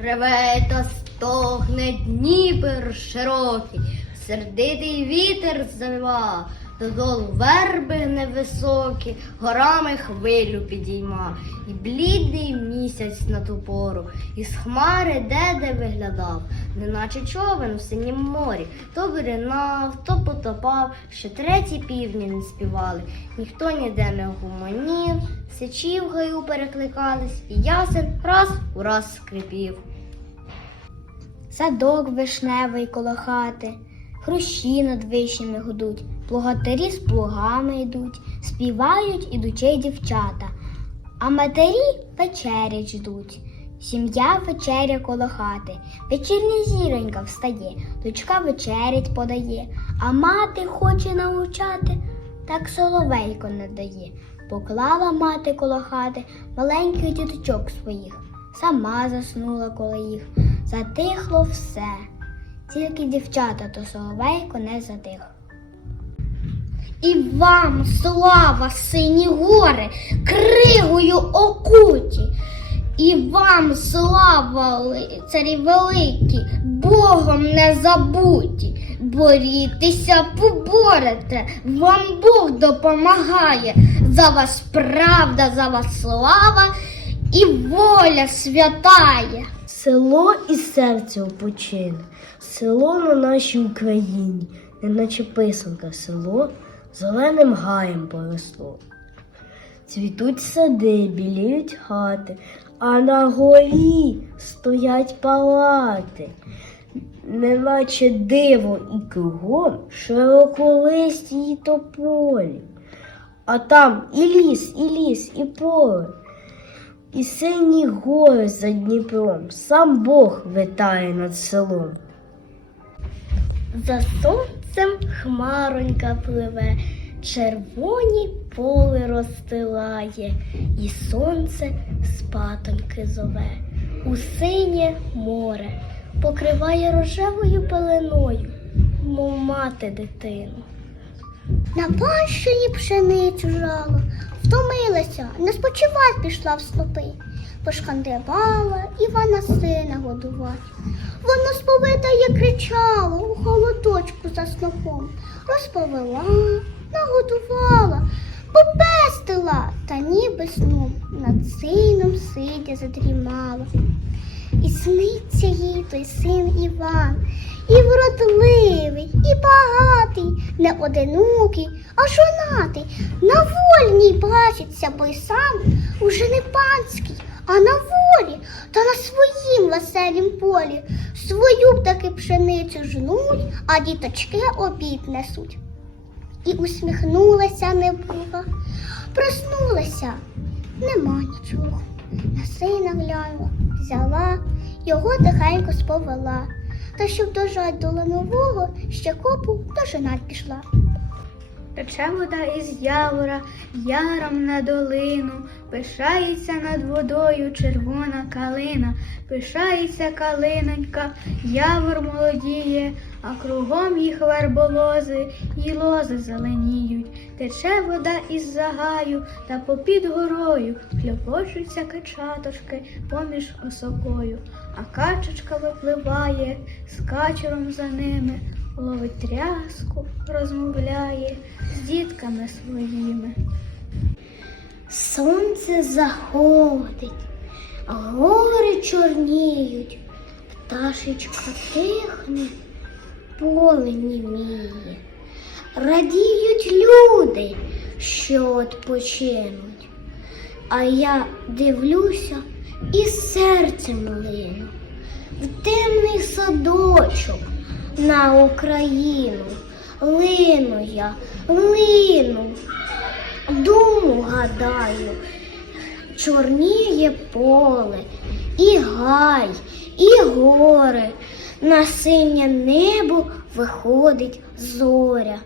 Реве та стогне Дніпер широкий, сердитий вітер завива, додолу верби невисокі, горами хвилю підійма, і блідний місяць на ту пору, із хмари де-де виглядав, неначе човен в синім морі, то виринав, то потопав, ще треті півні не співали, ніхто ніде не гуманів, сечі в гаю перекликались, і ясен раз у раз скрипів. Садок вишневий коло хати, хрущі над вишнями гудуть, плугатирі з плугами йдуть, співають ідучі дівчата, а матері вечерять ждуть. Сім'я вечеря коло хати, вечірня зіронька встає, дочка вечерять подає, а мати хоче научати, так соловейко не дає. Поклала мати коло хати маленьких діточок своїх, сама заснула коло їх. Затихло все, тільки дівчата то соловейко не затих. І вам слава, сині гори, кригою окуті, і вам слава, лицарі великі, Богом не забуті. Борітеся, поборете, вам Бог допомагає. За вас правда, за вас слава і воля святає. Село і серце опочине, село на нашій Україні, неначе писанка село зеленим гаєм поросло. Цвітуть сади, біліють хати, а на горі стоять палати, неначе диво і кругом широколисті й тополі. А там і ліс, і ліс, і поле. І сині гори за Дніпром, сам Бог витає над селом. За сонцем хмаронька пливе, червоні поле розстилає, і сонце спатоньки зове, у синє море покриває рожевою пеленою, мов мати дитину. На панщині пшеницю жала, втомилася, не спочивать пішла в снопи, пошкандивала Івана сина годувати. Воно сповитає кричало у холодочку за снопом, розповела, нагодувала, попестила, та ніби сном над сином сидя задрімала. І сниться їй той син Іван, і вродливий, і багатий, не одинокий, а жонатий. На вольній бачиться, бо й сам уже не панський, а на волі та на своїм веселім полі. Свою таки пшеницю жнуть, а діточки обід несуть. І усміхнулася небога, проснулася, нема нічого. На сина глянула, взяла, його тихенько сповела. Та щоб дожать до ланового, ще копу дожинать пішла. Тече вода із явора, яром на долину, пишається над водою червона калина, пишається калинонька, явор молодіє, а кругом їх верболози і лози зеленіють. Тече вода із загаю, та попід горою хльопочуться качаточки поміж осокою, а качечка випливає з качером за ними. Ловить тряску, розмовляє з дітками своїми. Сонце заходить, гори чорніють, пташечка тихне, поле німіє. Радіють люди, що відпочинуть. А я дивлюся і серцем лину в темний садочок на Україну. Лину я, лину, думу гадаю, чорніє поле, і гай, і гори, на синє небо виходить зоря.